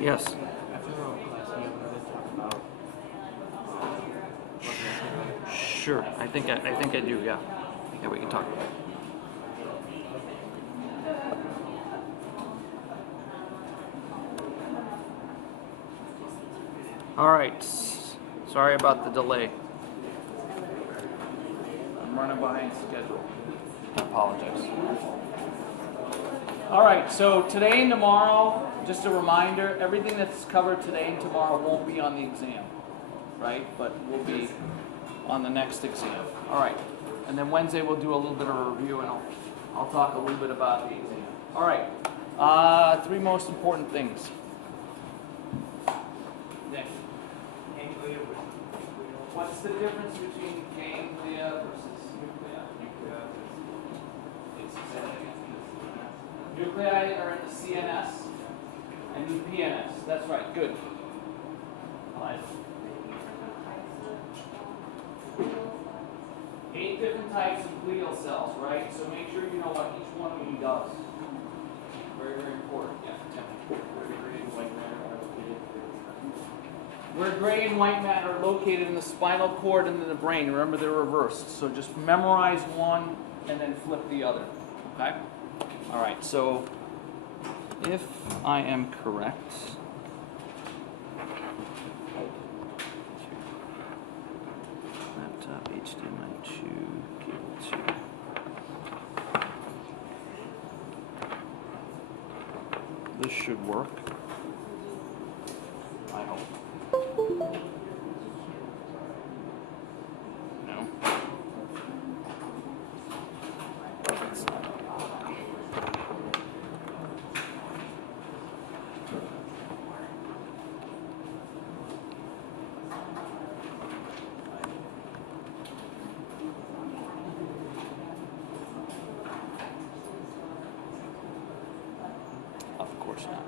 Yes. Sure. I think I do. Yeah. Yeah, we can talk about it. All right. Sorry about the delay. I'm running behind schedule. I apologize. All right, so today and tomorrow, just a reminder, everything that's covered today and tomorrow won't be on the exam, right? But will be on the next exam. All right, and then Wednesday we'll do a little bit of a review and I'll talk a little bit about the exam. All right, three most important things. Nick. What's the difference between ganglia versus nuclei? Nuclei are in the CNS and the PNS. That's right. Good. Right. 8 different types of glial cells, right? So make sure you know what each one of them does. Very, very important. Yeah. Where gray and white matter are located in the spinal cord and in the brain. Remember, they're reversed. So just memorize one and then flip the other. Okay? All right. So if I am correct, laptop, HDMI 2, cable 2. This should work. I hope. No. It's not. Of course not.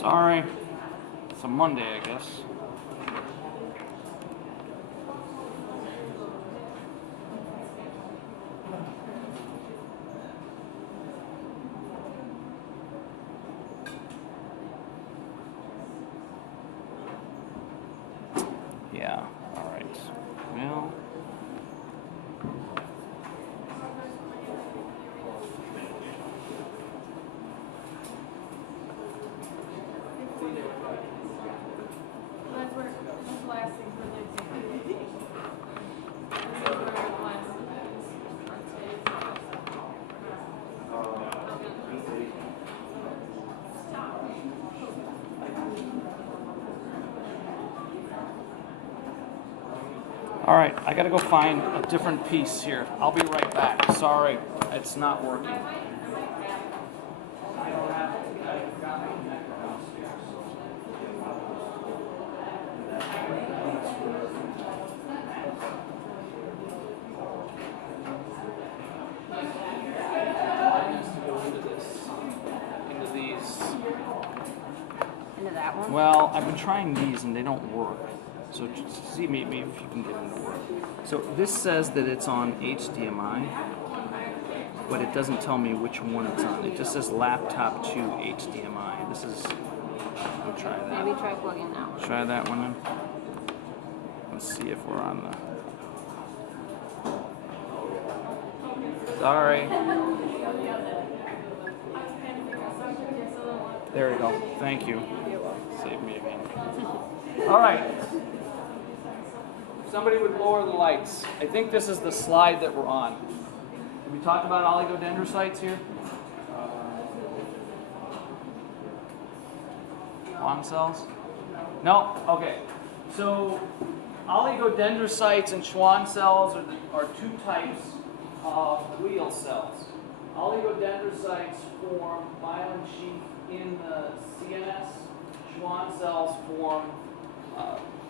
Sorry. It's a Monday, I guess. Yeah, all right. Well, All right, I gotta go find a different piece here. I'll be right back. Sorry, it's not working. Into these. Into that one? Well, I've been trying these and they don't work. So just see maybe if you can get them to work. So this says that it's on HDMI, but it doesn't tell me which one it's on. It just says laptop to HDMI. This is, I'll try that. Maybe try plugging that one. Try that one in. Let's see if we're on the. Sorry. There we go. Thank you. Save me again. All right. Somebody would lower the lights. I think this is the slide that we're on. Have we talked about oligodendrocytes here? Schwann cells? No? Okay. So oligodendrocytes and Schwann cells are two types of glial cells. Oligodendrocytes form myelin sheath in the CNS. Schwann cells form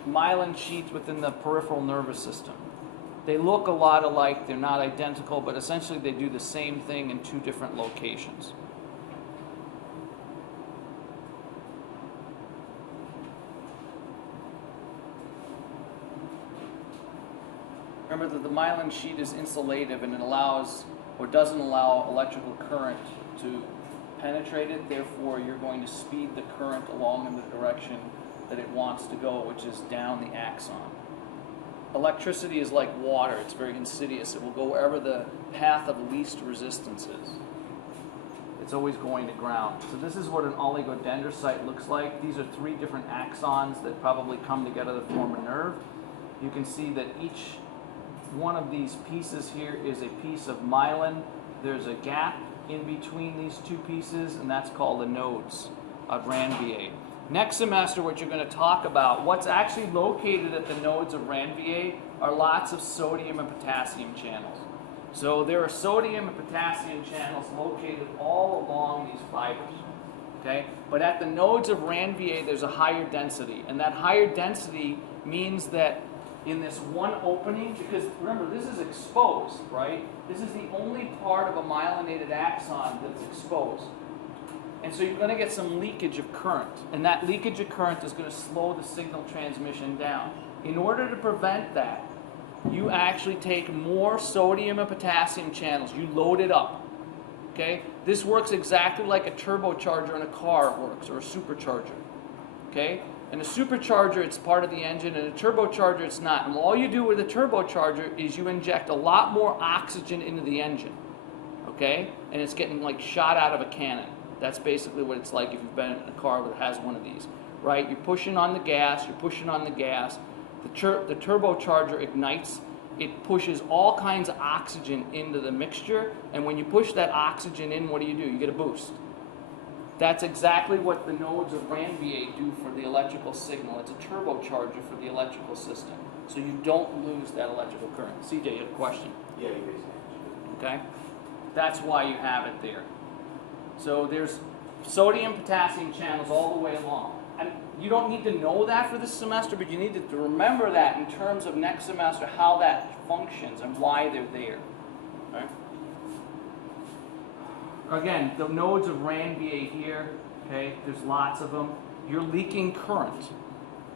myelin sheath within the peripheral nervous system. They look a lot alike, they're not identical, but essentially they do the same thing in two different locations. Remember that the myelin sheath is insulative and it allows or doesn't allow electrical current to penetrate it, therefore you're going to speed the current along in the direction that it wants to go, which is down the axon. Electricity is like water, it's very insidious. It will go wherever the path of least resistance is. It's always going to ground. So this is what an oligodendrocyte looks like. These are three different axons that probably come together to form a nerve. You can see that each one of these pieces here is a piece of myelin. There's a gap in between these two pieces, and that's called the nodes of Ranvier. Next semester, what you're going to talk about, what's actually located at the nodes of Ranvier are lots of sodium and potassium channels. So there are sodium and potassium channels located all along these fibers. Okay? But at the nodes of Ranvier, there's a higher density. And that higher density means that in this one opening, because remember, this is exposed, right? This is the only part of a myelinated axon that's exposed. And so you're going to get some leakage of current. And that leakage of current is going to slow the signal transmission down. In order to prevent that, you actually take more sodium and potassium channels. You load it up. Okay? This works exactly like a turbocharger in a car works, or a supercharger. Okay? And a supercharger, it's part of the engine, and a turbocharger, it's not. And all you do with a turbocharger is you inject a lot more oxygen into the engine. Okay? And it's getting like shot out of a cannon. That's basically what it's like if you've been in a car that has one of these. Right? You're pushing on the gas, you're pushing on the gas. The turbocharger ignites. It pushes all kinds of oxygen into the mixture. And when you push that oxygen in, what do? You get a boost. That's exactly what the nodes of Ranvier do for the electrical signal. It's a turbocharger for the electrical system. So you don't lose that electrical current. CJ, you have a question? Yeah, you basically. Okay? That's why you have it there. So there's sodium, potassium channels all the way along. And you don't need to know that for this semester, but you need to remember that in terms of next semester, how that functions and why they're there. Okay? Again, the nodes of Ranvier here, okay, there's lots of them. You're leaking current.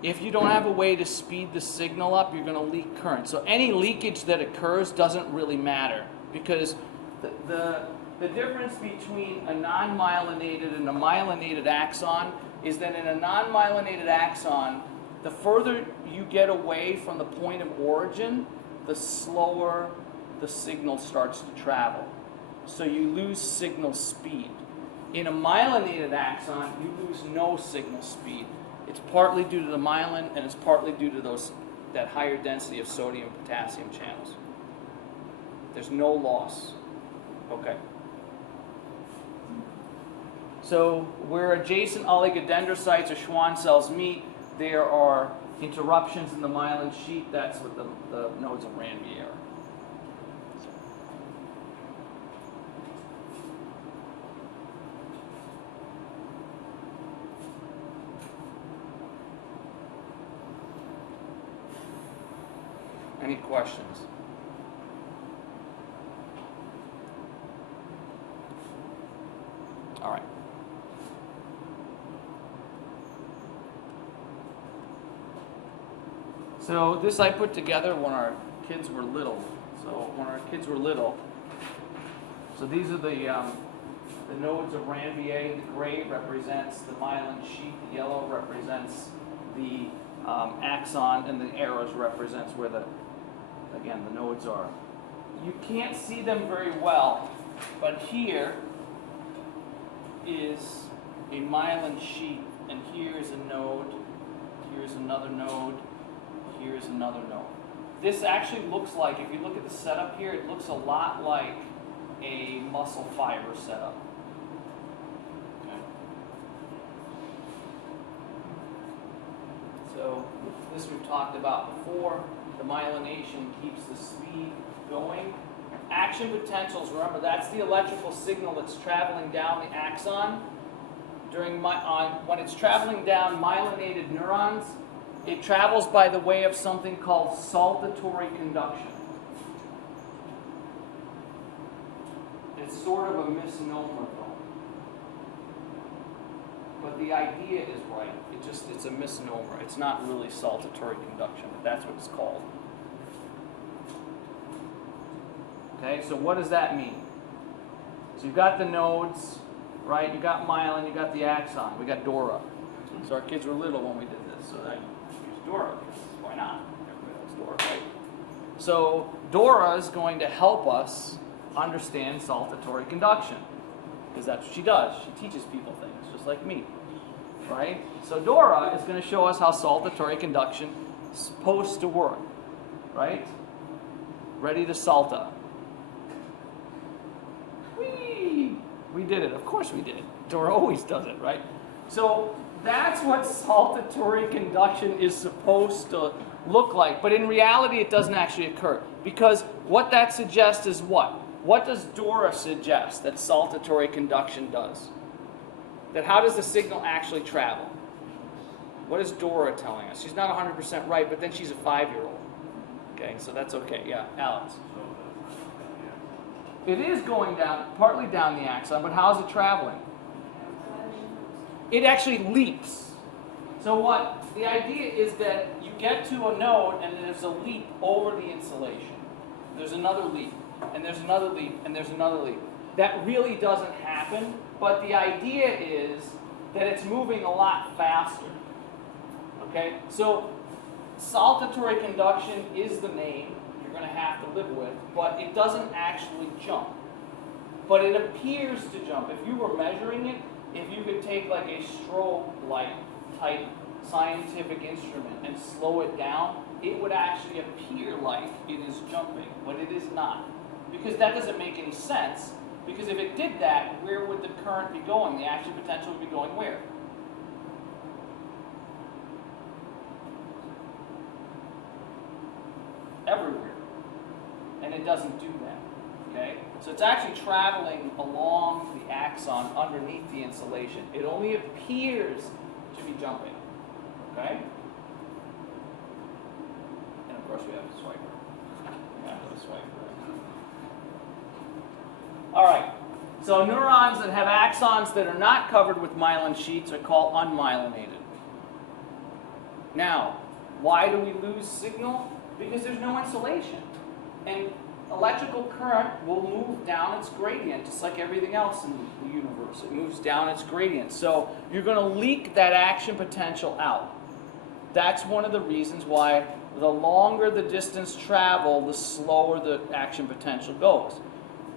If you don't have a way to speed the signal up, you're going to leak current. So any leakage that occurs doesn't really matter, because the difference between a non-myelinated and a myelinated axon is that in a non-myelinated axon, the further you get away from the point of origin, the slower the signal starts to travel. So you lose signal speed. In a myelinated axon, you lose no signal speed. It's partly due to the myelin, and it's partly due to that higher density of sodium and potassium channels. There's no loss. Okay. So where adjacent oligodendrocytes or Schwann cells meet, there are interruptions in the myelin sheath, that's what the nodes of Ranvier are. Any questions? All right. So this I put together when our kids were little. So these are the nodes of Ranvier. The gray represents the myelin sheath. The yellow represents the axon, and the arrows represents where the nodes are. You can't see them very well, but here is a myelin sheath, and here is a node, here's another node, here's another node. This actually looks like, if you look at the setup here, it looks a lot like a muscle fiber setup. Okay. So this we've talked about before. The myelination keeps the speed going. Action potentials, remember, that's the electrical signal that's traveling down the axon. When it's traveling down myelinated neurons, it travels by the way of something called saltatory conduction. It's sort of a misnomer, though. But the idea is right. It's a misnomer. It's not really saltatory conduction, but that's what it's called. Okay, so what does that mean? So you've got the nodes, right? You've got myelin, you've got the axon, we got Dora. So our kids were little when we did this, so I used Dora, because why not? Everybody loves Dora, right? So Dora is going to help us understand saltatory conduction, because that's what she does. She teaches people things, just like me, right? So Dora is going to show us how saltatory conduction is supposed to work, right? Ready to salta. We did it. Of course we did. Dora always does it, right? So that's what saltatory conduction is supposed to look like. But in reality, it doesn't actually occur. Because what that suggests is what? What does Dora suggest that saltatory conduction does? That how does the signal actually travel? What is Dora telling us? She's not 100% right, but then she's a 5-year-old. Okay, so that's okay. Yeah, Alex. It is going down, partly down the axon, but how's it traveling? It actually leaps. So what the idea is that you get to a node and there's a leap over the insulation. There's another leap, and there's another leap, and there's another leap. That really doesn't happen, but the idea is that it's moving a lot faster. Okay? So saltatory conduction is the name you're going to have to live with, but it doesn't actually jump. But it appears to jump. If you were measuring it, if you could take like a strobe light type scientific instrument and slow it down, it would actually appear like it is jumping, but it is not. Because that doesn't make any sense, because if it did that, where would the current be going? The action potential would be going where? Everywhere. And it doesn't do that. Okay? So it's actually traveling along the axon underneath the insulation. It only appears to be jumping. Okay? And of course we have a swiper. We have a swiper. Alright. So neurons that have axons that are not covered with myelin sheets are called unmyelinated. Now, why do we lose signal? Because there's no insulation. And electrical current will move down its gradient, just like everything else in the universe. It moves down its gradient. So you're going to leak that action potential out. That's one of the reasons why the longer the distance traveled, the slower the action potential goes.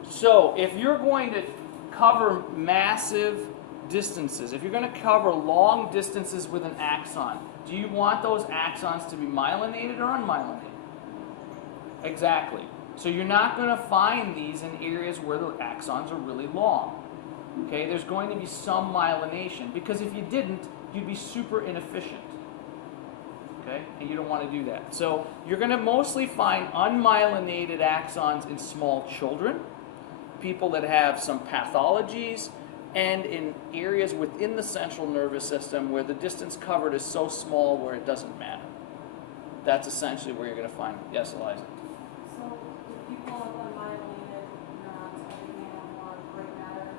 So if you're going to cover massive distances, if you're going to cover long distances with an axon, do you want those axons to be myelinated or unmyelinated? Exactly. So you're not going to find these in areas where the axons are really long. Okay, there's going to be some myelination, because if you didn't, you'd be super inefficient. Okay, and you don't want to do that. So you're going to mostly find unmyelinated axons in small children, people that have some pathologies, and in areas within the central nervous system where the distance covered is so small where it doesn't matter. That's essentially where you're going to find it. Yes, Eliza? So if people with unmyelinated neurons, I think they have more gray matter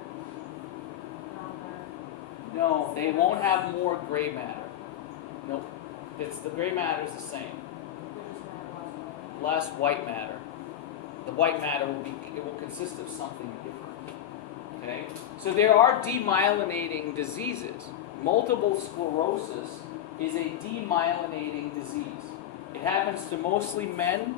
around their... No, they won't have more gray matter. Nope. The gray matter is the same. They just have less. Less white matter. The white matter will consist of something different. Okay? So there are demyelinating diseases. Multiple sclerosis is a demyelinating disease. It happens to mostly men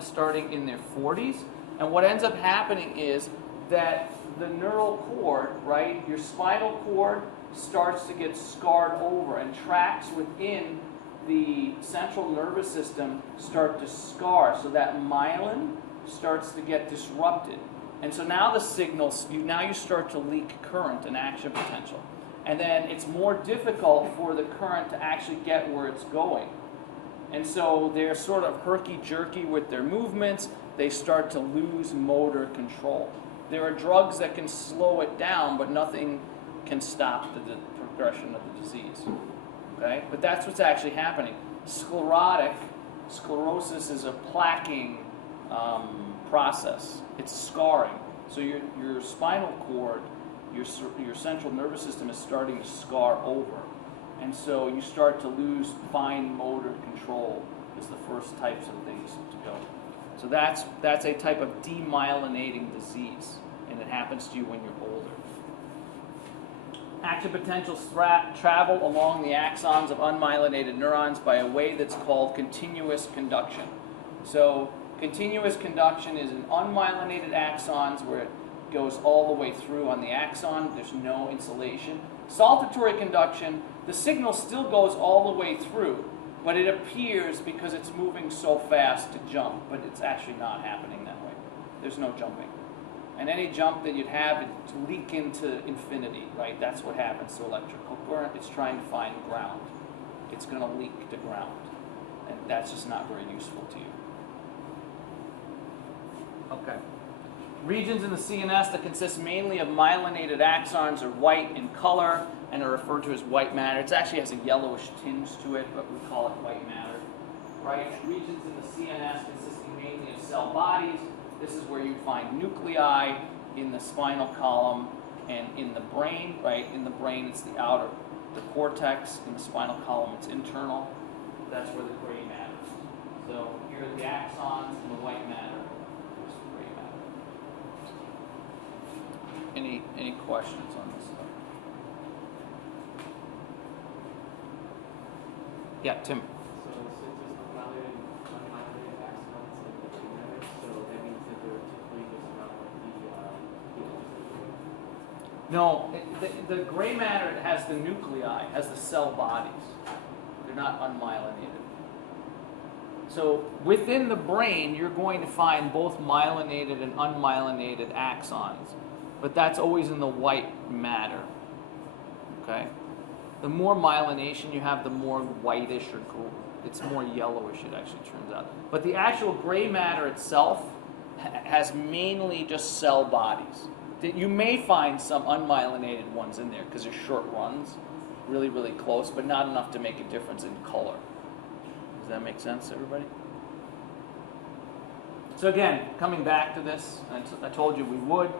starting in their 40s. And what ends up happening is that the neural cord, right, your spinal cord starts to get scarred over, and tracts within the central nervous system start to scar, so that myelin starts to get disrupted. And so now the signals, you start to leak current and action potential. And then it's more difficult for the current to actually get where it's going. And so they're sort of herky-jerky with their movements. They start to lose motor control. There are drugs that can slow it down, but nothing can stop the progression of the disease. Okay? But that's what's actually happening. Sclerosis is a plaquing process. It's scarring. So your spinal cord, your central nervous system is starting to scar over. And so you start to lose fine motor control is the first types of things to go. So that's a type of demyelinating disease, and it happens to you when you're older. Action potentials travel along the axons of unmyelinated neurons by a way that's called continuous conduction. So continuous conduction is in unmyelinated axons where it goes all the way through on the axon. There's no insulation. Saltatory conduction, the signal still goes all the way through, but it appears because it's moving so fast to jump, but it's actually not happening that way. There's no jumping. And any jump that you'd have, it'd leak into infinity, right? That's what happens to electrical current. It's trying to find ground. It's going to leak to ground. And that's just not very useful to you. Okay. Regions in the CNS that consist mainly of myelinated axons are white in color and are referred to as white matter. It actually has a yellowish tinge to it, but we call it white matter. Right? Regions in the CNS consisting mainly of cell bodies. This is where you find nuclei in the spinal column and in the brain, right? In the brain, it's the outer. The cortex in the spinal column, it's internal. That's where the gray matter is. So here are the axons and the white matter. Here's the gray matter. Any questions on this stuff? Yeah, Tim. So since it's unmyelinated axons and the gray matter, so that means that they're typically just not the No, the gray matter has the nuclei, has the cell bodies. They're not unmyelinated. So within the brain, you're going to find both myelinated and unmyelinated axons, but that's always in the white matter. Okay? The more myelination you have, the more whitish or it's more yellowish it actually turns out. But the actual gray matter itself has mainly just cell bodies. You may find some unmyelinated ones in there because they're short runs, really, really close, but not enough to make a difference in color. Does that make sense, everybody? So again, coming back to this, I told you we would,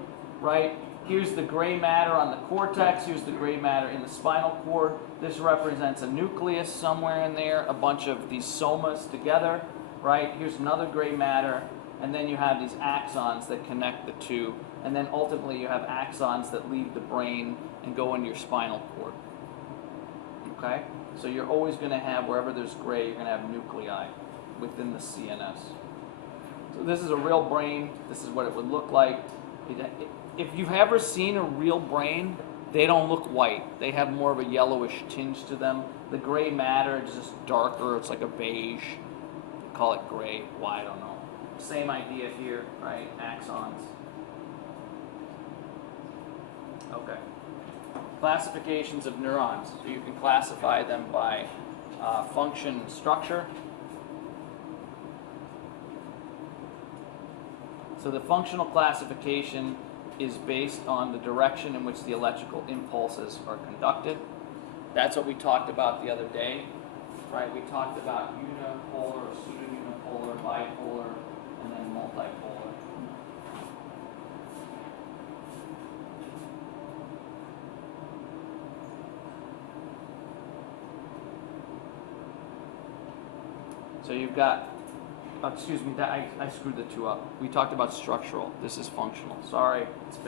right? Here's the gray matter on the cortex. Here's the gray matter in the spinal cord. This represents a nucleus somewhere in there, a bunch of these somas together, right? Here's another gray matter, and then you have these axons that connect the two, and then ultimately you have axons that leave the brain and go into your spinal cord. Okay? So you're always going to have, wherever there's gray, you're going to have nuclei within the CNS. So this is a real brain. This is what it would look like. If you've ever seen a real brain, they don't look white. They have more of a yellowish tinge to them. The gray matter is just darker. It's like a beige. They call it gray. Why? I don't know. Same idea here, right? Axons. Okay. Classifications of neurons. So you can classify them by function and structure. So the functional classification is based on the direction in which the electrical impulses are conducted. That's what we talked about the other day, right? We talked about unipolar, pseudo-unipolar, bipolar, and then multipolar. So you've got, excuse me, I screwed the two up. We talked about structural. This is functional. Sorry, it's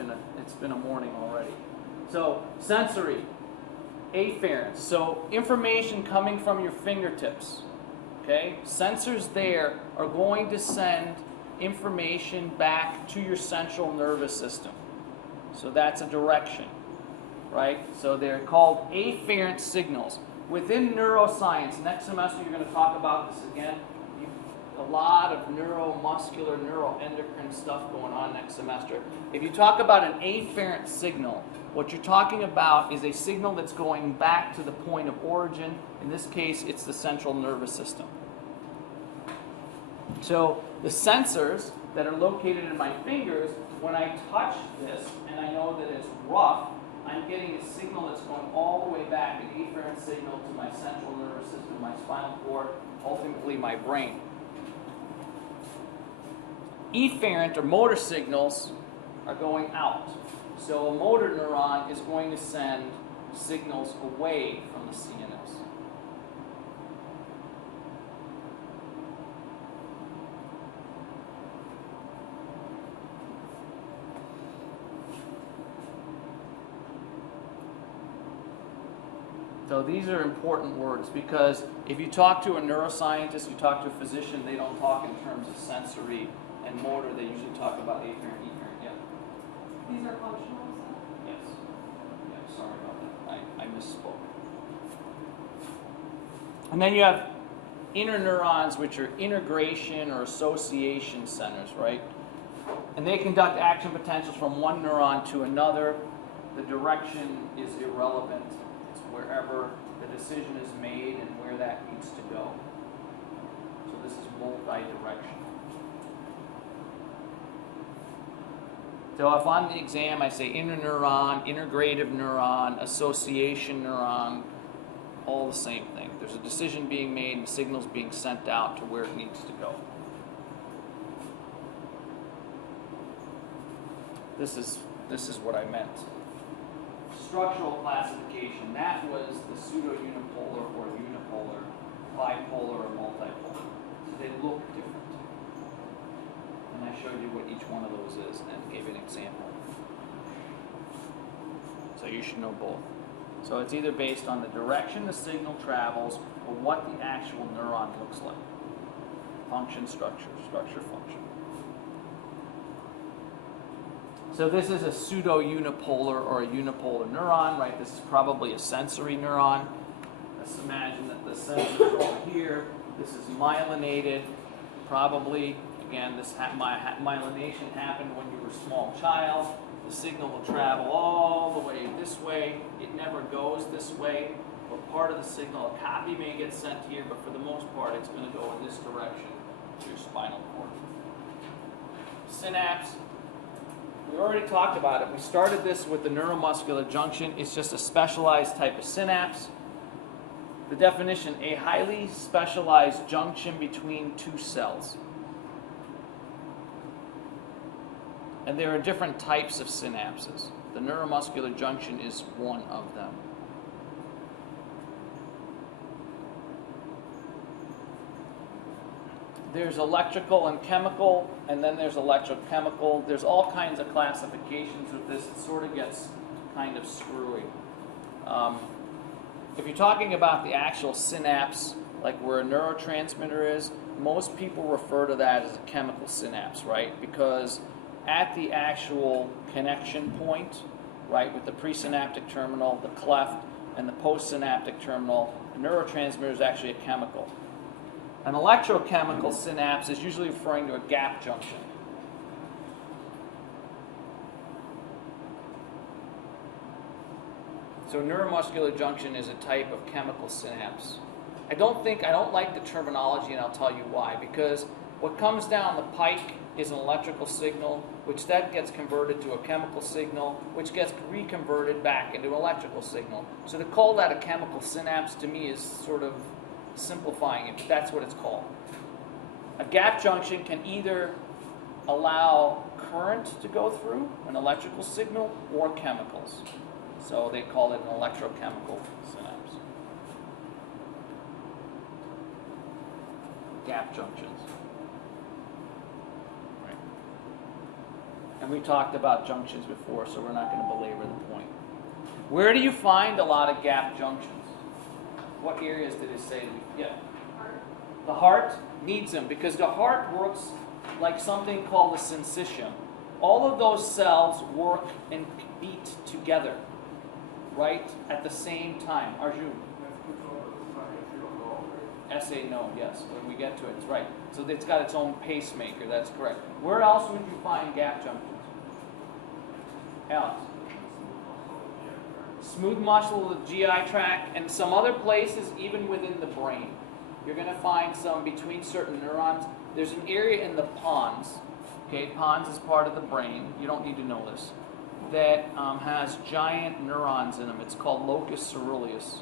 been a morning already. So sensory, afferents. So information coming from your fingertips. Okay, sensors there are going to send information back to your central nervous system. So that's a direction, right? So they're called afferent signals. Within neuroscience, next semester you're going to talk about this again. A lot of neuromuscular, neuroendocrine stuff going on next semester. If you talk about an afferent signal, what you're talking about is a signal that's going back to the point of origin. In this case, it's the central nervous system. So the sensors that are located in my fingers, when I touch this and I know that it's rough, I'm getting a signal that's going all the way back, an afferent signal to my central nervous system, my spinal cord, ultimately my brain. Efferent or motor signals are going out. So a motor neuron is going to send signals away from the CNS. So these are important words because if you talk to a neuroscientist, you talk to a physician, they don't talk in terms of sensory and motor. They usually talk about afferent, efferent. Yeah. These are functional, Yes. Yeah, sorry about that. I misspoke. And then you have interneurons, which are integration or association centers, right? And they conduct action potentials from one neuron to another. The direction is irrelevant. It's wherever the decision is made and where that needs to go. So this is multi-directional. So if on the exam I say interneuron, integrative neuron, association neuron, all the same thing. There's a decision being made and signals being sent out to where it needs to go. This is what I meant. Structural classification, that was the pseudo-unipolar or unipolar, bipolar or multipolar. So they look different. And I showed you what each one of those is and gave you an example. So you should know both. So it's either based on the direction the signal travels or what the actual neuron looks like. Function, structure, structure, function. So this is a pseudo-unipolar or a unipolar neuron, right? This is probably a sensory neuron. Let's imagine that the sensors are over here. This is myelinated, probably. Again, this myelination happened when you were a small child. The signal will travel all the way this way. It never goes this way. But part of the signal, a copy may get sent here, but for the most part, it's going to go in this direction to your spinal cord. Synapse. We already talked about it. We started this with the neuromuscular junction. It's just a specialized type of synapse. The definition, a highly specialized junction between two cells. And there are different types of synapses. The neuromuscular junction is one of them. There's electrical and chemical, and then there's electrochemical. There's all kinds of classifications with this. It sort of gets kind of screwy. If you're talking about the actual synapse, like where a neurotransmitter is, most people refer to that as a chemical synapse, right? Because at the actual connection point, right, with the presynaptic terminal, the cleft, and the postsynaptic terminal, the neurotransmitter is actually a chemical. An electrochemical synapse is usually referring to a gap junction. So neuromuscular junction is a type of chemical synapse. I don't like the terminology, and I'll tell you why. Because what comes down the pike is an electrical signal, which then gets converted to a chemical signal, which gets reconverted back into an electrical signal. So to call that a chemical synapse to me is sort of simplifying it, but that's what it's called. A gap junction can either allow current to go through, an electrical signal, or chemicals. So they call it an electrochemical synapse. Gap junctions. Right. And we talked about junctions before, so we're not going to belabor the point. Where do you find a lot of gap junctions? What areas did it say? Yeah. The heart needs them because the heart works like something called the syncytium. All of those cells work and beat together, right, at the same time. Arjun? SA no, yes. When we get to it, it's right. So it's got its own pacemaker, that's correct. Where else would you find gap junctions? Alex? Smooth muscle of the GI tract, and some other places even within the brain. You're going to find some between certain neurons. There's an area in the pons. Okay, pons is part of the brain. You don't need to know this. That has giant neurons in them. It's called locus ceruleus.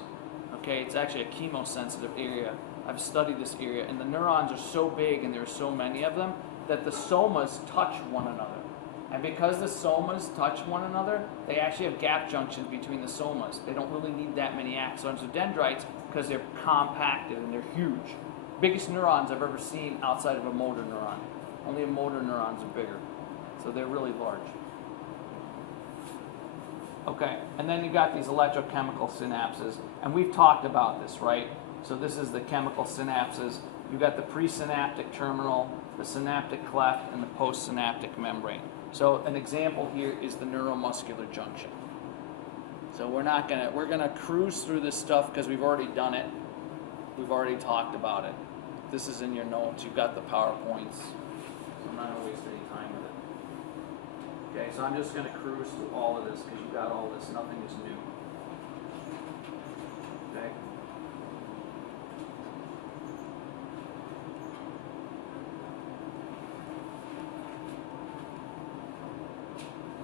Okay, it's actually a chemosensitive area. I've studied this area, and the neurons are so big, and there are so many of them, that the somas touch one another. And because the somas touch one another, they actually have gap junctions between the somas. They don't really need that many axons or dendrites because they're compacted and they're huge. Biggest neurons I've ever seen outside of a motor neuron. Only motor neurons are bigger. So they're really large. Okay, and then you got these electrochemical synapses, and we've talked about this, right? So this is the chemical synapses. You've got the presynaptic terminal, the synaptic cleft, and the postsynaptic membrane. So an example here is the neuromuscular junction. So we're gonna cruise through this stuff because we've already done it. We've already talked about it. This is in your notes. You've got the PowerPoints. So I'm not gonna waste any time with it. Okay, so I'm just gonna cruise through all of this because you've got all this. Nothing is new. Okay.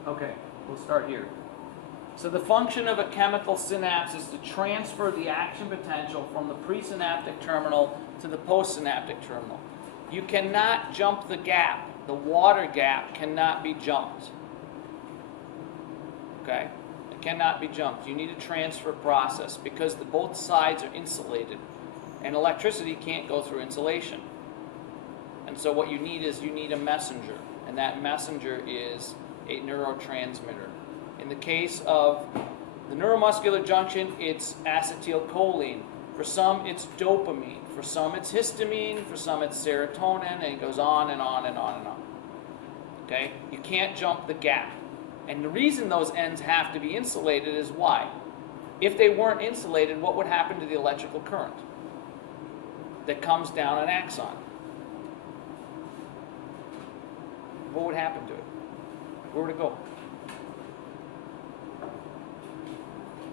Okay, we'll start here. So the function of a chemical synapse is to transfer the action potential from the presynaptic terminal to the postsynaptic terminal. You cannot jump the gap. The water gap cannot be jumped. Okay? It cannot be jumped. You need a transfer process because both sides are insulated. And electricity can't go through insulation. And so what you need is a messenger. And that messenger is a neurotransmitter. In the case of the neuromuscular junction, it's acetylcholine. For some, it's dopamine. For some, it's histamine. For some, it's serotonin. And it goes on and on and on and on. Okay? You can't jump the gap. And the reason those ends have to be insulated is why? If they weren't insulated, what would happen to the electrical current that comes down an axon? What would happen to it? Where would it go?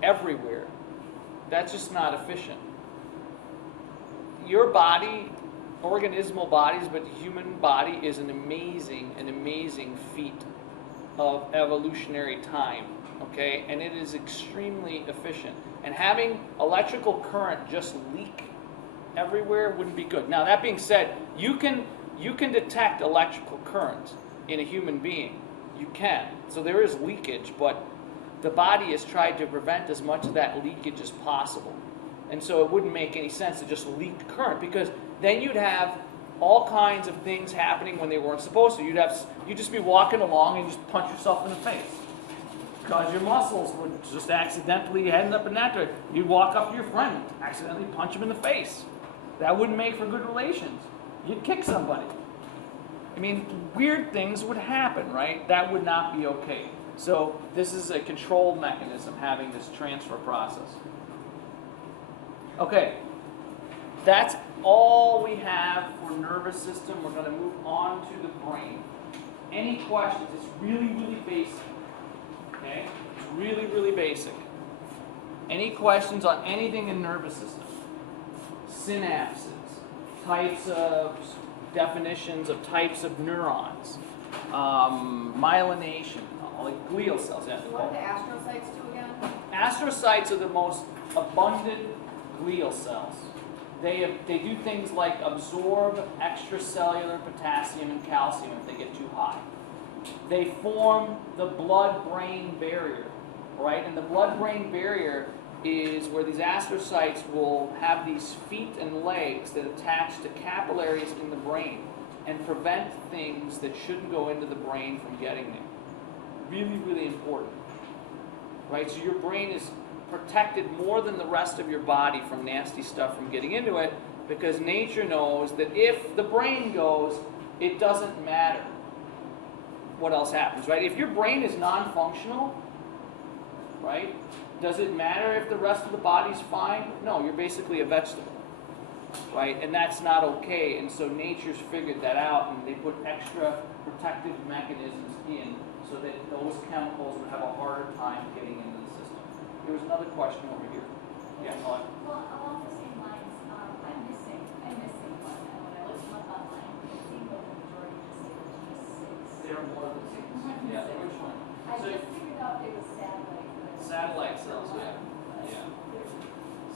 Everywhere. That's just not efficient. Your body, organismal bodies, but the human body is an amazing feat of evolutionary time. Okay? And it is extremely efficient. And having electrical current just leak everywhere wouldn't be good. Now, that being said, you can detect electrical current in a human being. You can. So there is leakage, but the body has tried to prevent as much of that leakage as possible. And so it wouldn't make any sense to just leak current because then you'd have all kinds of things happening when they weren't supposed to. You'd just be walking along and just punch yourself in the face because your muscles would just accidentally end up in that direction. You'd walk up to your friend and accidentally punch him in the face. That wouldn't make for good relations. You'd kick somebody. I mean, weird things would happen, right? That would not be okay. So this is a controlled mechanism having this transfer process. Okay, that's all we have for nervous system. We're going to move on to the brain. Any questions? It's really, really basic. Okay? It's really, really basic. Any questions on anything in nervous system? synapses, types of definitions of types of neurons, myelination, like glial cells. Yeah. What do the astrocytes do again? Astrocytes are the most abundant glial cells. They do things like absorb extracellular potassium and calcium if they get too high. They form the blood-brain barrier, right? And the blood-brain barrier is where these astrocytes will have these feet and legs that attach to capillaries in the brain and prevent things that shouldn't go into the brain from getting there. Really, really important, right? So your brain is protected more than the rest of your body from nasty stuff from getting into it, because nature knows that if the brain goes, it doesn't matter what else happens, right? If your brain is non-functional, right, does it matter if the rest of the body's fine? No, you're basically a vegetable, right? And that's not okay, and so nature's figured that out, and they put extra protective mechanisms in so that those chemicals would have a harder time getting into the system. There was another question over here. Yeah, go ahead. Well, along the same lines, I'm missing one, and when I looked them up online, it seemed like the majority just say there's just 6. There are more than 6. Yeah, which one? I So just figured out it was satellite. satellite cells, yeah. Yeah.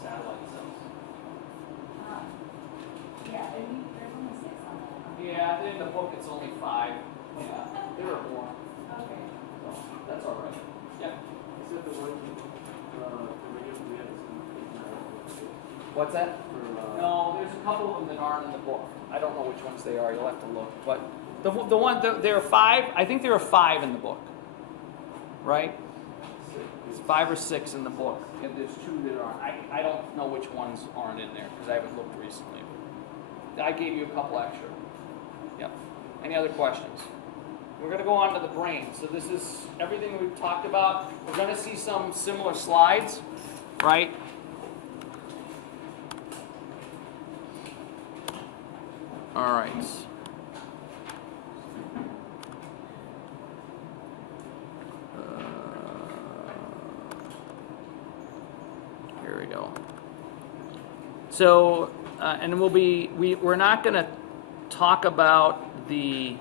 Satellite cells. Yeah, there's only 6 on that. Yeah, in the book it's only 5. Yeah, there are more. Okay. So that's all right. Yeah. Is it the one, the radio we had is What's that? for, No, there's a couple of them that aren't in the book. I don't know which ones they are. You'll have to look. But there are 5. I think there are 5 in the book, right? It's 5 or 6 in the book, and there's 2 that aren't. I don't know which ones aren't in there because I haven't looked recently. I gave you a couple extra. Yep. Any other questions? We're going to go on to the brain. So this is everything we've talked about. We're going to see some similar slides, right? All right. Here we go. So, and we're not going to talk about the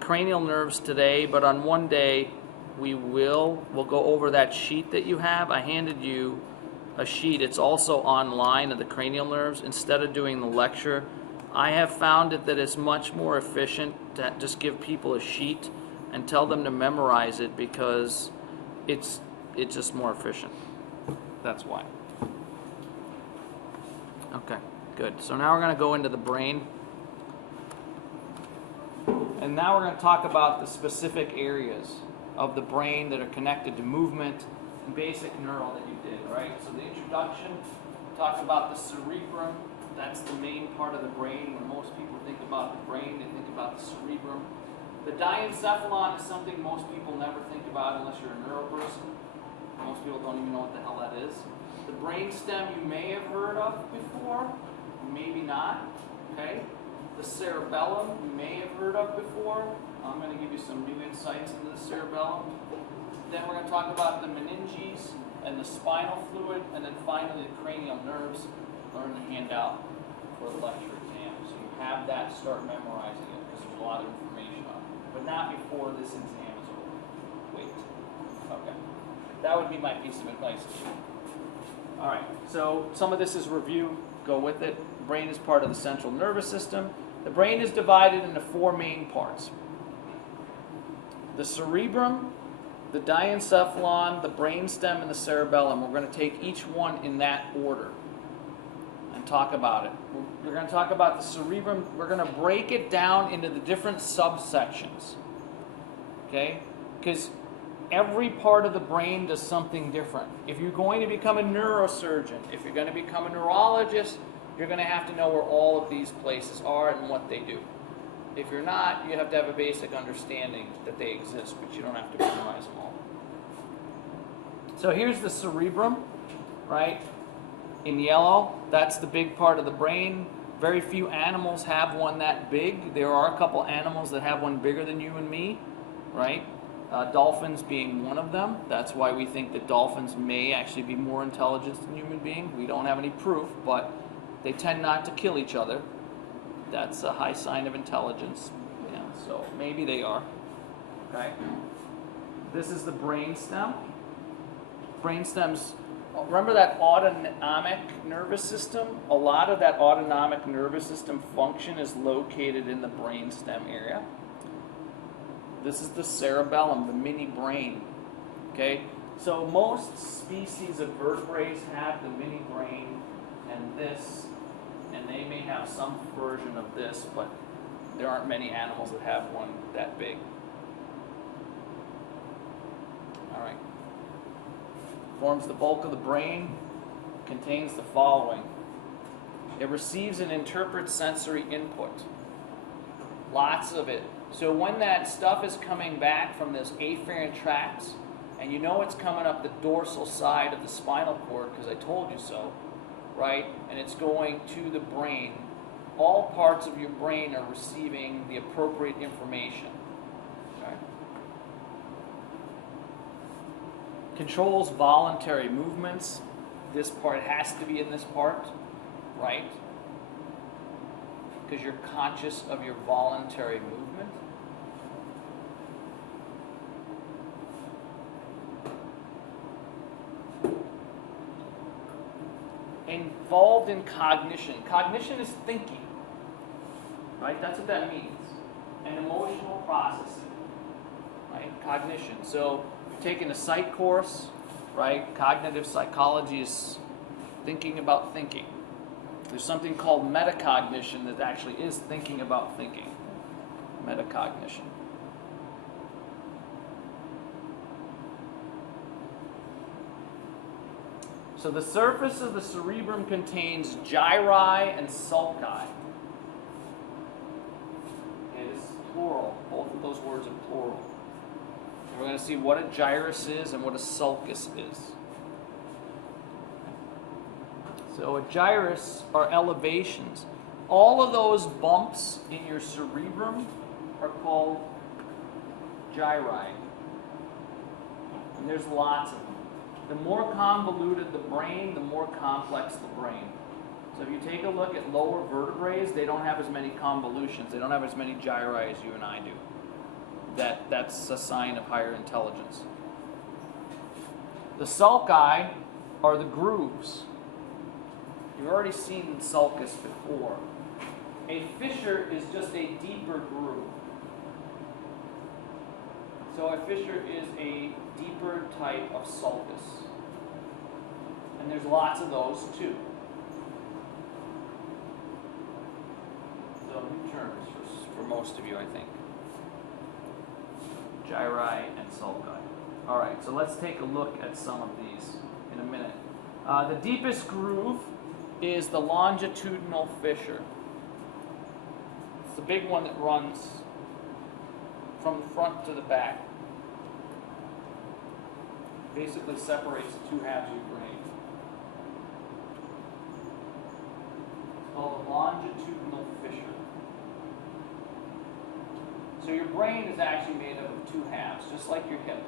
cranial nerves today, but on one day we'll go over that sheet that you have. I handed you a sheet. It's also online of the cranial nerves. Instead of doing the lecture, I have found that it's much more efficient to just give people a sheet and tell them to memorize it because it's just more efficient. That's why. Okay, good. So now we're going to go into the brain. And now we're going to talk about the specific areas of the brain that are connected to movement and basic neural that you did, right? So the introduction talks about the cerebrum. That's the main part of the brain. When most people think about the brain, they think about the cerebrum. The diencephalon is something most people never think about unless you're a neuro person. Most people don't even know what the hell that is. The brainstem you may have heard of before, maybe not, okay? The cerebellum you may have heard of before. I'm going to give you some new insights into the cerebellum. Then we're going to talk about the meninges and the spinal fluid, and then finally the cranial nerves. Learn the handout for the lecture exam. So you have that, start memorizing it, because there's a lot of information on it. But not before this exam is over. Wait. Okay. That would be my piece of advice to you. All right. So some of this is review. Go with it. The brain is part of the central nervous system. The brain is divided into 4 main parts. The cerebrum, the diencephalon, the brainstem, and the cerebellum. We're going to take each one in that order and talk about it. We're going to talk about the cerebrum. We're going to break it down into the different subsections. Okay? Because every part of the brain does something different. If you're going to become a neurosurgeon, if you're going to become a neurologist, you're going to have to know where all of these places are and what they do. If you're not, you have to have a basic understanding that they exist, but you don't have to memorize them all. So here's the cerebrum, right? In yellow, that's the big part of the brain. Very few animals have one that big. There are a couple animals that have one bigger than you and me, right? Dolphins being one of them. That's why we think that dolphins may actually be more intelligent than human beings. We don't have any proof, but They tend not to kill each other. That's a high sign of intelligence. Yeah, so maybe they are. Okay. This is the brainstem. Brainstem's, remember that autonomic nervous system? A lot of that autonomic nervous system function is located in the brainstem area. This is the cerebellum, the mini brain. Okay? So most species of vertebrates have the mini brain and this, and they may have some version of this, but there aren't many animals that have one that big. All right. Forms the bulk of the brain, contains the following. It receives and interprets sensory input. Lots of it. So when that stuff is coming back from this afferent tract, and you know it's coming up the dorsal side of the spinal cord because I told you so, right? And it's going to the brain. All parts of your brain are receiving the appropriate information. Okay? Controls voluntary movements. This part has to be in this part, right? Because you're conscious of your voluntary movement. Involved in cognition. Cognition is thinking, right? That's what that means. And emotional processing, right? Cognition. So you're taking a psych course, right? Cognitive psychology is thinking about thinking. There's something called metacognition that actually is thinking about thinking. Metacognition. So the surface of the cerebrum contains gyri and sulci. It is plural. Both of those words are plural. And we're going to see what a gyrus is and what a sulcus is. So a gyrus are elevations. All of those bumps in your cerebrum are called gyri. And there's lots of them. The more convoluted the brain, the more complex the brain. So if you take a look at lower vertebrates, they don't have as many convolutions. They don't have as many gyri as you and I do. That's a sign of higher intelligence. The sulci are the grooves. You've already seen sulcus before. A fissure is just a deeper groove. So a fissure is a deeper type of sulcus. And there's lots of those too. So new terms for most of you, I think. Gyri and sulci. All right, so let's take a look at some of these in a minute. The deepest groove is the longitudinal fissure. It's the big one that runs from the front to the back. Basically separates the two halves of your brain. It's called a longitudinal fissure. So your brain is actually made up of two halves, just like your hip.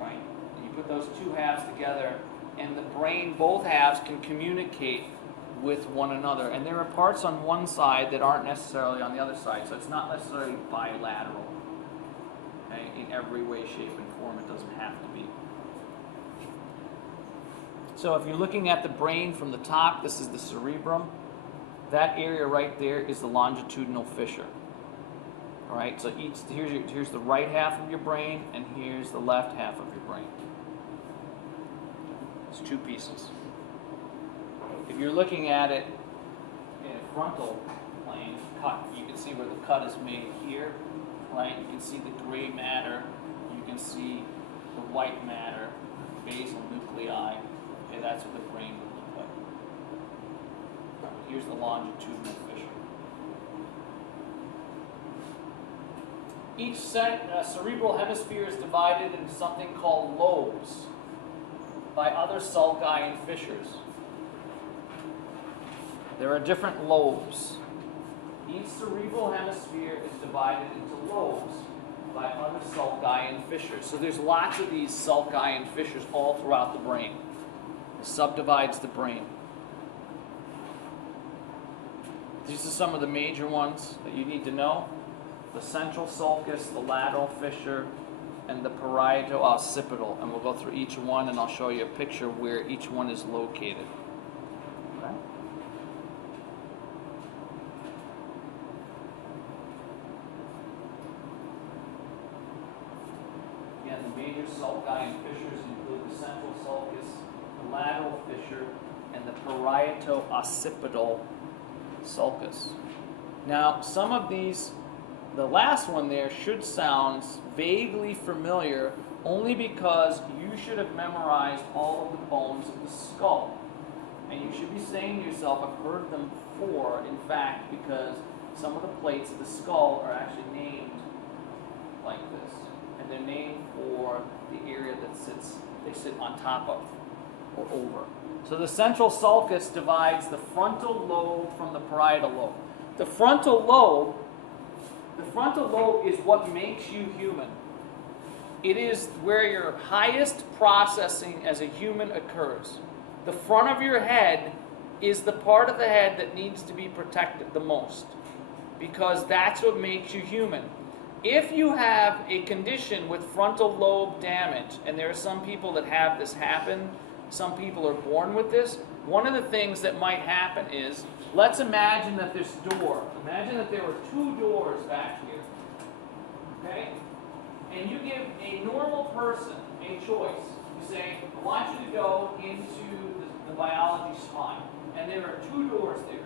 Right? And you put those two halves together, and the brain, both halves, can communicate with one another. And there are parts on one side that aren't necessarily on the other side, so it's not necessarily bilateral. Okay? In every way, shape, and form, it doesn't have to be. So if you're looking at the brain from the top, this is the cerebrum. That area right there is the longitudinal fissure. All right, so here's the right half of your brain, and here's the left half of your brain. It's two pieces. If you're looking at it in a frontal plane, cut, you can see where the cut is made here, right? You can see the gray matter, you can see the white matter, basal nuclei. Okay, that's what the brain would look like. Here's the longitudinal fissure. Each cerebral hemisphere is divided into something called lobes by other sulci and fissures. There are different lobes. Each cerebral hemisphere is divided into lobes by other sulci and fissures. So there's lots of these sulci and fissures all throughout the brain. It subdivides the brain. These are some of the major ones that you need to know. The central sulcus, the lateral fissure, and the parieto-occipital. And we'll go through each one, and I'll show you a picture where each one is located. Okay? Again, the major sulci and fissures include the central sulcus, the lateral fissure, and the parieto-occipital sulcus. Now, some of these, the last one there should sound vaguely familiar only because you should have memorized all of the bones of the skull. And you should be saying to yourself, I've heard them before, in fact, because some of the plates of the skull are actually named like this. And they're named for the area that they sit on top of or over. So the central sulcus divides the frontal lobe from the parietal lobe. The frontal lobe is what makes you human. It is where your highest processing as a human occurs. The front of your head is the part of the head that needs to be protected the most, because that's what makes you human. If you have a condition with frontal lobe damage, and there are some people that have this happen, some people are born with this, one of the things that might happen is, let's imagine that this door, imagine that there were two doors back here, okay? And you give a normal person a choice. You say, I want you to go into the biology spine, and there are two doors there,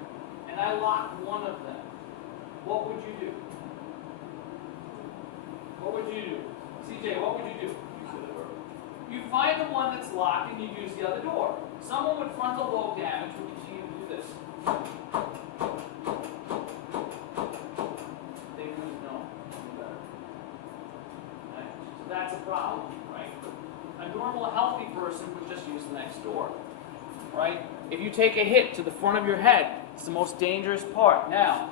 and I lock one of them. What would you do? What would you do? CJ, what would you do? You find the one that's locked and you use the other door. Someone with frontal lobe damage would continue to do this. They wouldn't know better. Okay? So that's a problem, right? A normal, healthy person would just use the next door, right? If you take a hit to the front of your head, it's the most dangerous part. Now,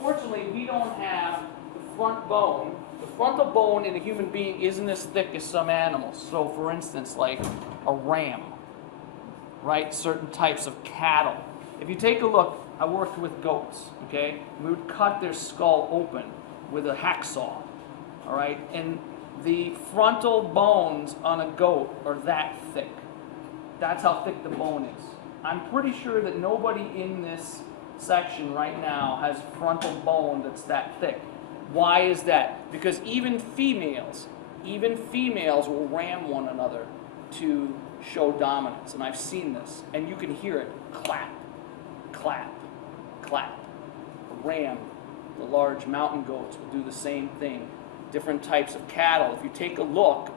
fortunately, we don't have the front bone. The frontal bone in a human being isn't as thick as some animals. So, for instance, like a ram, right? Certain types of cattle. If you take a look, I worked with goats, okay? We would cut their skull open with a hacksaw, all right? And the frontal bones on a goat are that thick. That's how thick the bone is. I'm pretty sure that nobody in this section right now has frontal bone that's that thick. Why is that? Because even females will ram one another to show dominance. And I've seen this. And you can hear it clap, clap, clap. A ram, the large mountain goats will do the same thing. Different types of cattle. If you take a look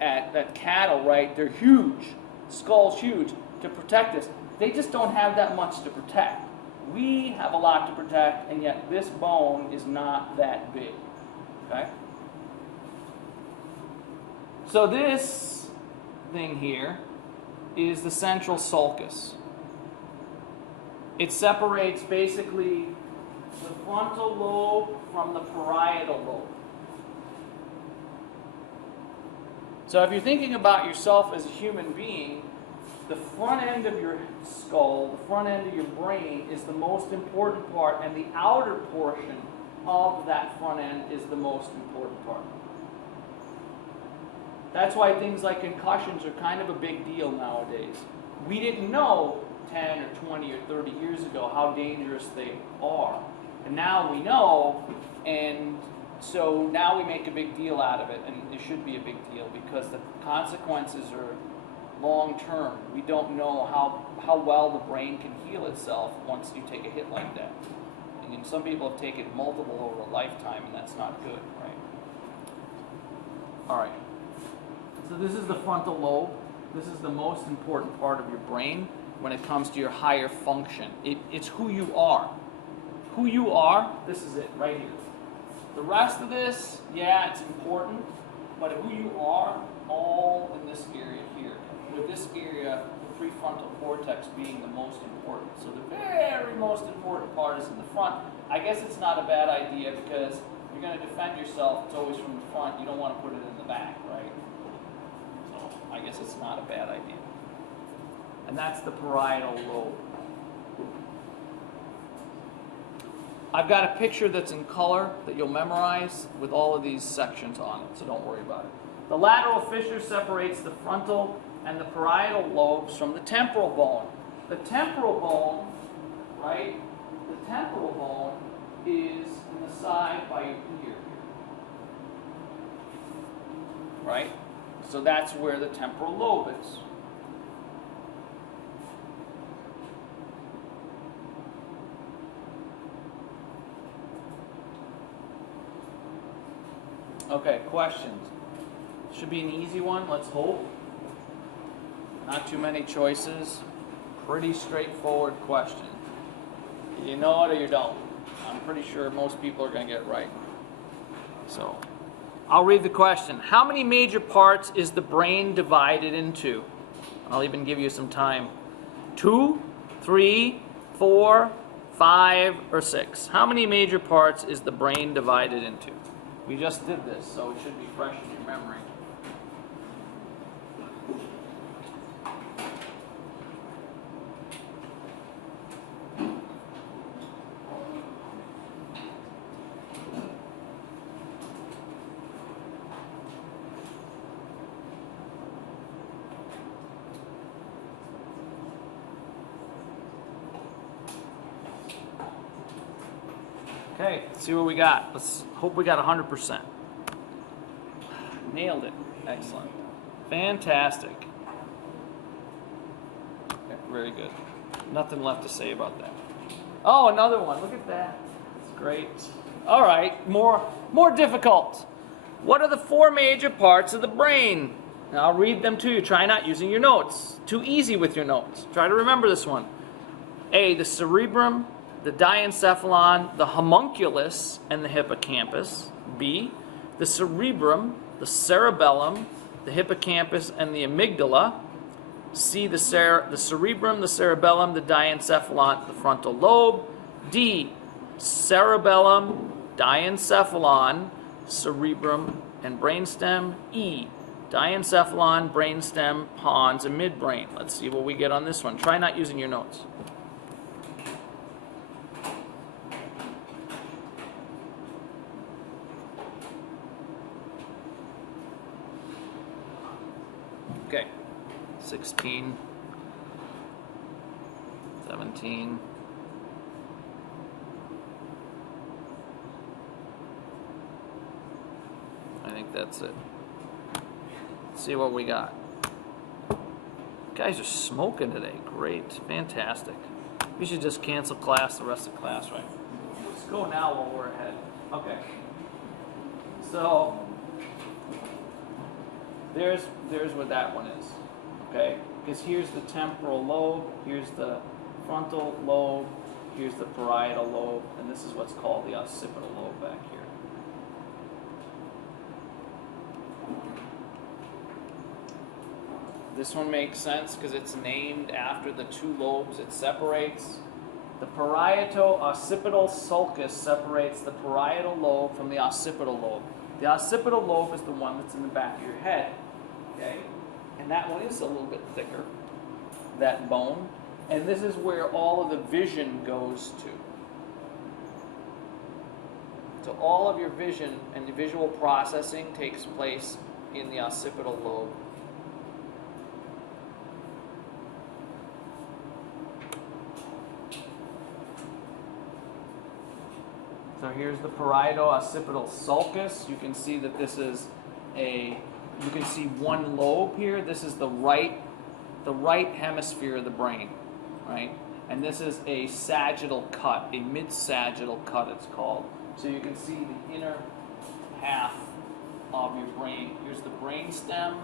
at that cattle, right, they're huge. Skull's huge. To protect us, they just don't have that much to protect. We have a lot to protect, and yet this bone is not that big. Okay? So this thing here is the central sulcus. It separates basically the frontal lobe from the parietal lobe. So if you're thinking about yourself as a human being, the front end of your skull, the front end of your brain is the most important part, and the outer portion of that front end is the most important part. That's why things like concussions are kind of a big deal nowadays. We didn't know 10 or 20 or 30 years ago how dangerous they are. And now we know, and so now we make a big deal out of it, and it should be a big deal because the consequences are long term. We don't know how well the brain can heal itself once you take a hit like that. And some people have taken multiple over a lifetime, and that's not good, right? All right. So this is the frontal lobe. This is the most important part of your brain when it comes to your higher function. It's who you are. Who you are, this is it right here. The rest of this, yeah, it's important, but who you are, all in this area here. With this area, the prefrontal cortex being the most important. So the very most important part is in the front. I guess it's not a bad idea because if you're going to defend yourself, it's always from the front. You don't want to put it in the back, right? So I guess it's not a bad idea. And that's the parietal lobe. I've got a picture that's in color that you'll memorize with all of these sections on it, so don't worry about it. The lateral fissure separates the frontal and the parietal lobes from the temporal bone. The temporal bone, right? The temporal bone is in the side by your ear. Right? So that's where the temporal lobe is. Okay, questions? Should be an easy one, let's hope. Not too many choices. Pretty straightforward question. You know it or you don't. I'm pretty sure most people are going to get it right. So, I'll read the question. How many major parts is the brain divided into? I'll even give you some time. 2, 3, 4, 5, or 6? How many major parts is the brain divided into? We just did this, so it should be fresh in your memory. Okay, let's see what we got. Let's hope we got 100%. Nailed it. Excellent. Fantastic. Okay, very good. Nothing left to say about that. Oh, another one. Look at that. That's great. All right, more difficult. What are the 4 major parts of the brain? Now, I'll read them to you. Try not using your notes. Too easy with your notes. Try to remember this one. A, the cerebrum, the diencephalon, the homunculus, and the hippocampus. B, the cerebrum, the cerebellum, the hippocampus, and the amygdala. C, the cerebrum, the cerebellum, the diencephalon, the frontal lobe. D, cerebellum, diencephalon, cerebrum, and brainstem. E, diencephalon, brainstem, pons, and midbrain. Let's see what we get on this one. Try not using your notes. Okay, 16, 17, I think that's it. Let's see what we got. You guys are smoking today. Great, fantastic. We should just cancel class, the rest of class, right? Let's go now while we're ahead. Okay. So, there's where that one is, okay? Because here's the temporal lobe, here's the frontal lobe, here's the parietal lobe, and this is what's called the occipital lobe back here. This one makes sense because it's named after the 2 lobes it separates. The parieto-occipital sulcus separates the parietal lobe from the occipital lobe. The occipital lobe is the one that's in the back of your head, okay? And that one is a little bit thicker, that bone. And this is where all of the vision goes to. So all of your vision and the visual processing takes place in the occipital lobe. So here's the parieto-occipital sulcus. You can see that this is you can see one lobe here. This is the right hemisphere of the brain, right? And this is a sagittal cut, a mid-sagittal cut it's called. So you can see the inner half of your brain. Here's the brainstem,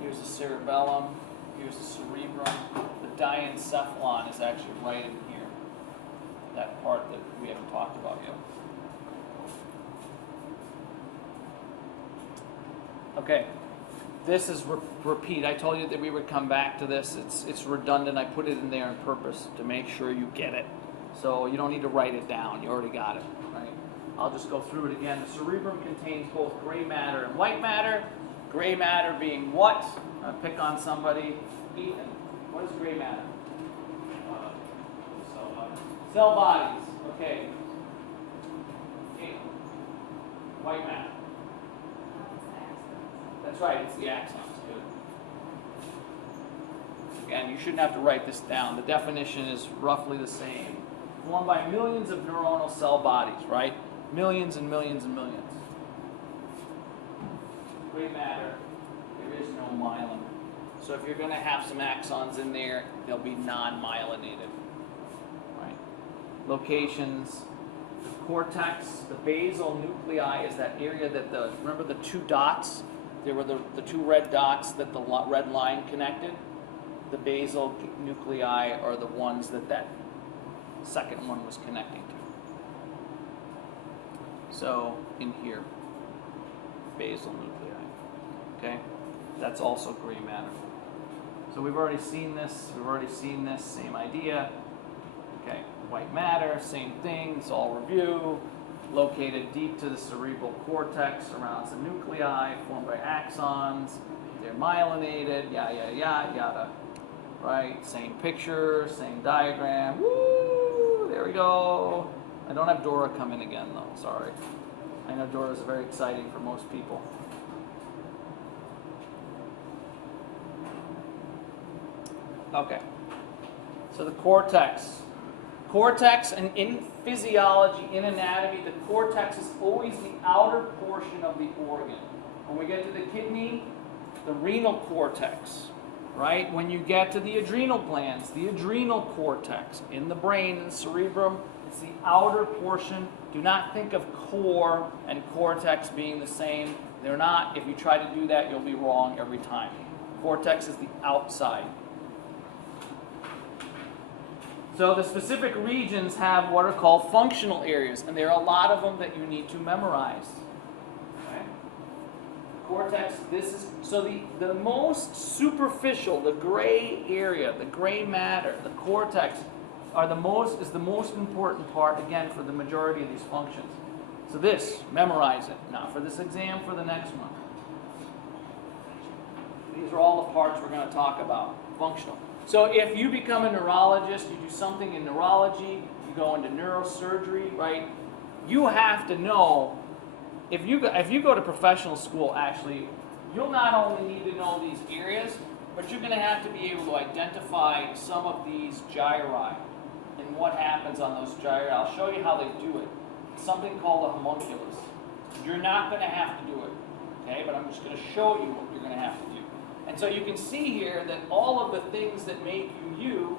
here's the cerebellum, here's the cerebrum. The diencephalon is actually right in here, that part that we haven't talked about yet. Okay, this is repeat. I told you that we would come back to this. It's redundant. I put it in there on purpose to make sure you get it. So you don't need to write it down. You already got it, right? I'll just go through it again. The cerebrum contains both gray matter and white matter. Gray matter being what? Pick on somebody. Ethan, what is gray matter? Cell bodies. Okay. White matter. It's the axons. That's right, it's the axons. Good. Again, you shouldn't have to write this down. The definition is roughly the same. Formed by millions of neuronal cell bodies, right? Millions and millions and millions. Gray matter, there is no myelin. So if you're going to have some axons in there, they'll be non-myelinated. Right? Locations, the cortex, the basal nuclei is that area that remember the two dots? There were the two red dots that the red line connected. The basal nuclei are the ones that second one was connecting to. So in here, basal nuclei. Okay, that's also gray matter. So we've already seen this. Same idea. Okay, white matter, same thing. It's all review. Located deep to the cerebral cortex, surrounds the nuclei, formed by axons. They're myelinated. Yada. Right? Same picture, same diagram. Woo! There we go. I don't have Dora come in again though. Sorry. I know Dora is very exciting for most people. Okay. So the cortex. Cortex, and in physiology, in anatomy, the cortex is always the outer portion of the organ. When we get to the kidney, the renal cortex, right? When you get to the adrenal glands, the adrenal cortex. In the brain, in the cerebrum, it's the outer portion. Do not think of core and cortex being the same. They're not. If you try to do that, you'll be wrong every time. Cortex is the outside. So the specific regions have what are called functional areas, and there are a lot of them that you need to memorize. Okay? Cortex, the most superficial, the gray area, the gray matter, the cortex is the most important part, again, for the majority of these functions. So this, memorize it. Now for this exam, for the next one. These are all the parts we're going to talk about, functional. So if you become a neurologist, you do something in neurology, you go into neurosurgery, right? You have to know, if you go to professional school, actually, you'll not only need to know these areas, but you're going to have to be able to identify some of these gyri and what happens on those gyri. I'll show you how they do it. It's something called a homunculus. You're not going to have to do it, okay? But I'm just going to show you what you're going to have to do. And so you can see here that all of the things that make you,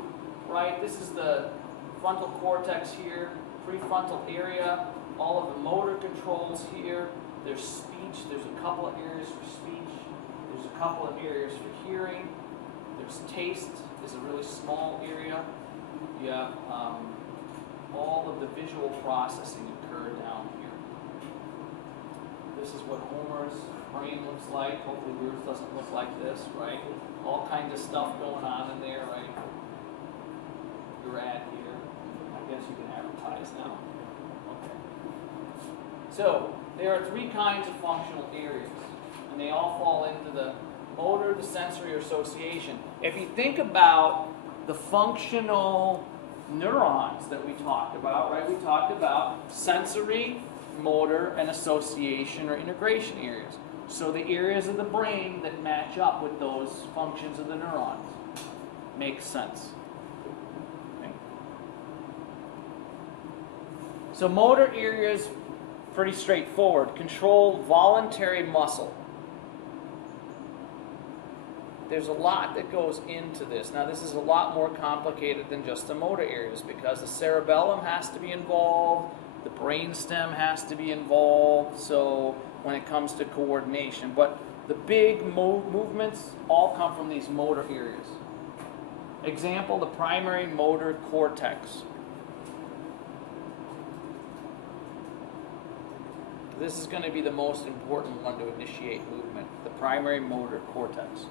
right? This is the frontal cortex here, prefrontal area, all of the motor controls here. There's speech. There's a couple of areas for speech. There's a couple of areas for hearing. There's taste. Is a really small area. You have all of the visual processing occur down here. This is what Homer's brain looks like. Hopefully yours doesn't look like this, right? All kinds of stuff going on in there, right? Your ad here. I guess you can advertise now. Okay. So there are three kinds of functional areas, and they all fall into the motor, the sensory, or association. If you think about the functional neurons that we talked about, right? We talked about sensory, motor, and association or integration areas. So the areas of the brain that match up with those functions of the neurons. Makes sense. Okay. So motor areas, pretty straightforward. Control voluntary muscle. There's a lot that goes into this. Now this is a lot more complicated than just the motor areas because the cerebellum has to be involved, the brainstem has to be involved, so when it comes to coordination. But the big movements all come from these motor areas. Example, the primary motor cortex. This is going to be the most important one to initiate movement, the primary motor cortex.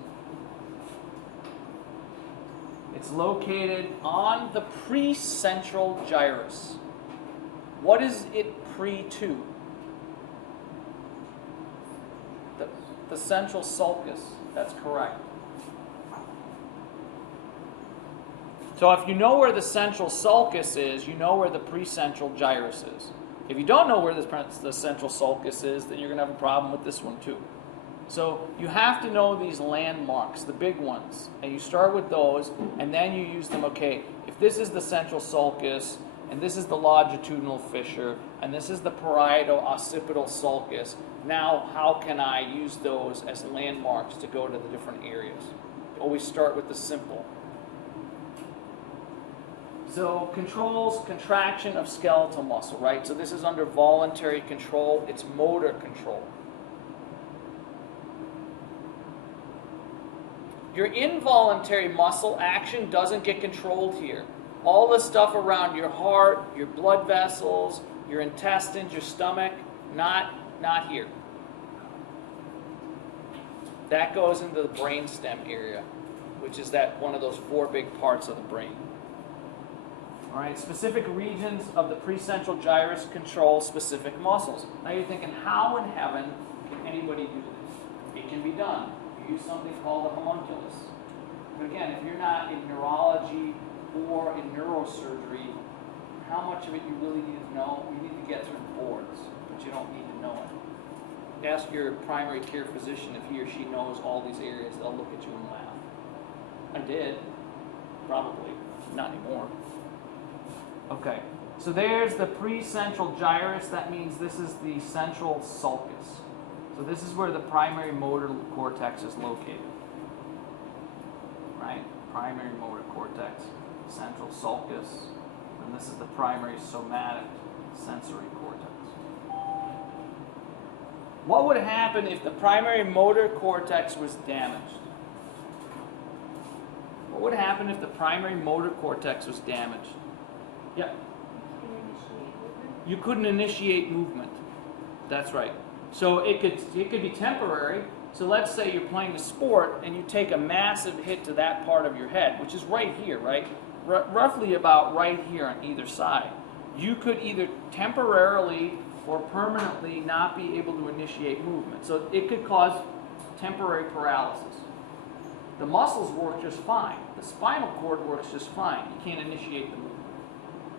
It's located on the precentral gyrus. What is it pre to? The central sulcus. That's correct. So if you know where the central sulcus is, you know where the precentral gyrus is. If you don't know where the central sulcus is, then you're going to have a problem with this one too. So you have to know these landmarks, the big ones, and you start with those, and then you use them. Okay, if this is the central sulcus, and this is the longitudinal fissure, and this is the parieto-occipital sulcus, now how can I use those as landmarks to go to the different areas? Always start with the simple. So controls contraction of skeletal muscle, right? So this is under voluntary control. It's motor control. Your involuntary muscle action doesn't get controlled here. All the stuff around your heart, your blood vessels, your intestines, your stomach, not here. That goes into the brainstem area, which is that one of those 4 big parts of the brain. All right, specific regions of the precentral gyrus control specific muscles. Now you're thinking, how in heaven can anybody do this? It can be done. You use something called a homunculus. But again, if you're not in neurology or in neurosurgery, how much of it you really need to know? You need to get through boards, but you don't need to know it. Ask your primary care physician if he or she knows all these areas. They'll look at you and laugh. I did. Probably. Not anymore. Okay. So there's the precentral gyrus. That means this is the central sulcus. So this is where the primary motor cortex is located. Right? Primary motor cortex, central sulcus, and this is the primary somatic sensory cortex. What would happen if the primary motor cortex was damaged? What would happen if the primary motor cortex was damaged? Yeah. You couldn't initiate movement. That's right. So it could be temporary. So let's say you're playing a sport and you take a massive hit to that part of your head, which is right here, right? Roughly about right here on either side. You could either temporarily or permanently not be able to initiate movement. So it could cause temporary paralysis. The muscles work just fine. The spinal cord works just fine. You can't initiate the movement.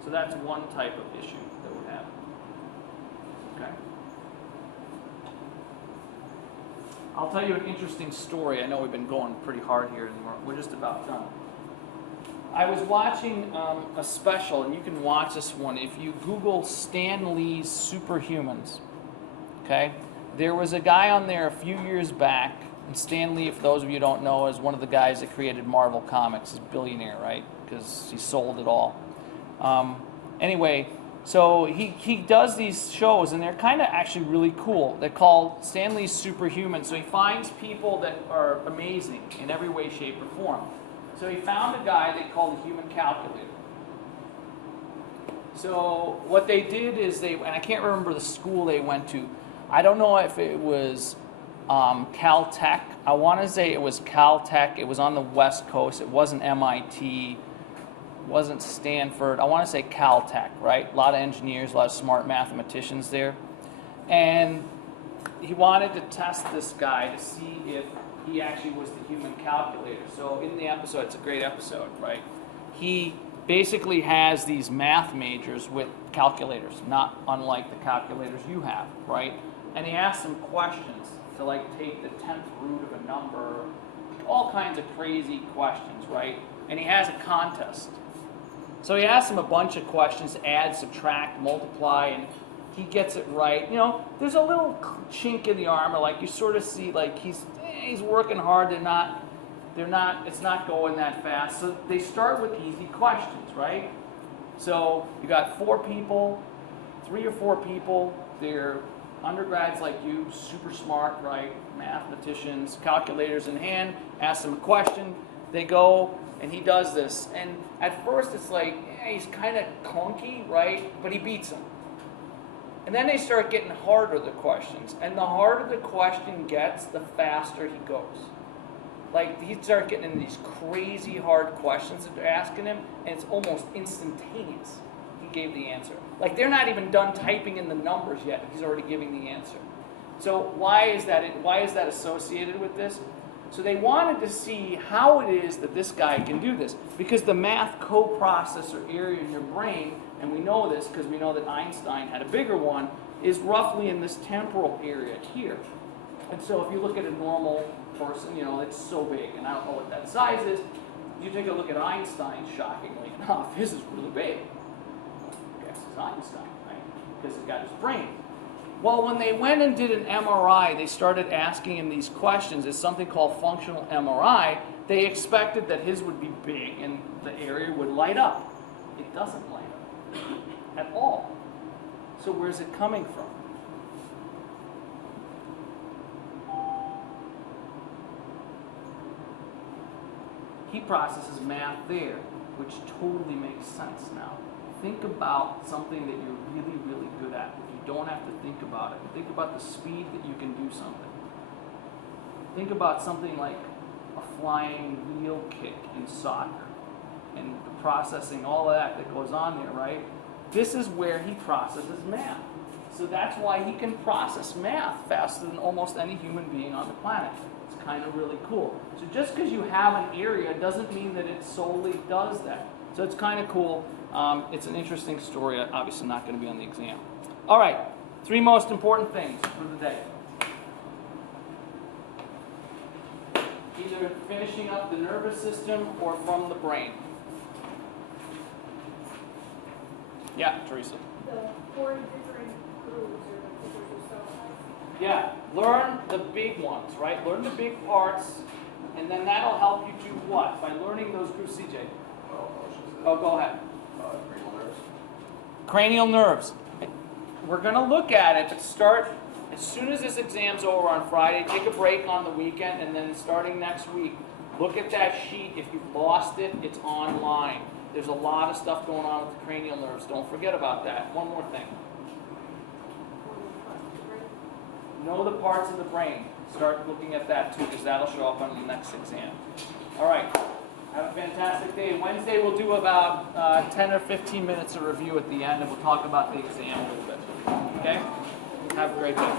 So that's one type of issue that would happen. Okay? I'll tell you an interesting story. I know we've been going pretty hard here, and we're just about done. I was watching a special, and you can watch this one if you Google Stan Lee's Superhumans. Okay? There was a guy on there a few years back, and Stan Lee, for those of you who don't know, is one of the guys that created Marvel Comics. He's a billionaire, right? Because he sold it all. Anyway, so he does these shows, and they're kind of actually really cool. They're called Stan Lee's Superhuman. So he finds people that are amazing in every way, shape, or form. So he found a guy they called the Human Calculator. So what they did is and I can't remember the school they went to. I don't know if it was Caltech. I want to say it was Caltech. It was on the West Coast. It wasn't MIT. It wasn't Stanford. I want to say Caltech, right? A lot of engineers, a lot of smart mathematicians there. And he wanted to test this guy to see if he actually was the human calculator. So in the episode, it's a great episode, right? He basically has these math majors with calculators, not unlike the calculators you have, right? And he asks them questions to take the 10th root of a number, all kinds of crazy questions, right? And he has a contest. So he asks him a bunch of questions, add, subtract, multiply, and he gets it right. You know, there's a little chink in the armor, you sort of see he's working hard, it's not going that fast. So they start with easy questions, right? So you got 3 or 4 people, they're undergrads like you, super smart, right? Mathematicians, calculators in hand, ask them a question, they go, and he does this. And at first it's he's kind of clunky, right? But he beats them. And then they start getting harder, the questions. And the harder the question gets, the faster he goes. He'd start getting into these crazy hard questions that they're asking him, and it's almost instantaneous. He gave the answer. They're not even done typing in the numbers yet. He's already giving the answer. So why is that associated with this? So they wanted to see how it is that this guy can do this. Because the math coprocessor area in your brain and we know this because we know that Einstein had a bigger one, is roughly in this temporal area here. And so if you look at a normal person, you know, it's so big, and I don't know what that size is. You take a look at Einstein, shockingly enough, his is really big. I guess it's Einstein, right? Because he's got his brain. Well, when they went and did an MRI, they started asking him these questions. It's something called functional MRI. They expected that his would be big and the area would light up. It doesn't light up at all. So where's it coming from? He processes math there, which totally makes sense now. Think about something that you're really, really good at. If you don't have to think about it. Think about the speed that you can do something. Think about something like a flying wheel kick in soccer and the processing, all of that goes on there, right? This is where he processes math. So that's why he can process math faster than almost any human being on the planet. It's kind of really cool. So just because you have an area doesn't mean that it solely does that. So it's kind of cool. It's an interesting story. Obviously not going to be on the exam. All right, 3 most important things for the day. Either finishing up the nervous system or from the brain. Yeah, Teresa. The 4 different groups or the figures or so. Yeah, learn the big ones, right? Learn the big parts, and then that'll help you do what? By learning those groups, CJ. Oh, go ahead. Cranial nerves. We're going to look at it, but start as soon as this exam's over on Friday. Take a break on the weekend, and then starting next week, look at that sheet. If you've lost it, it's online. There's a lot of stuff going on with the cranial nerves. Don't forget about that. One more thing. Know the parts of the brain. Start looking at that too, because that'll show up on the next exam. All right. Have a fantastic day. Wednesday we'll do about 10 or 15 minutes of review at the end, and we'll talk about the exam a little bit. Okay? Have a great day.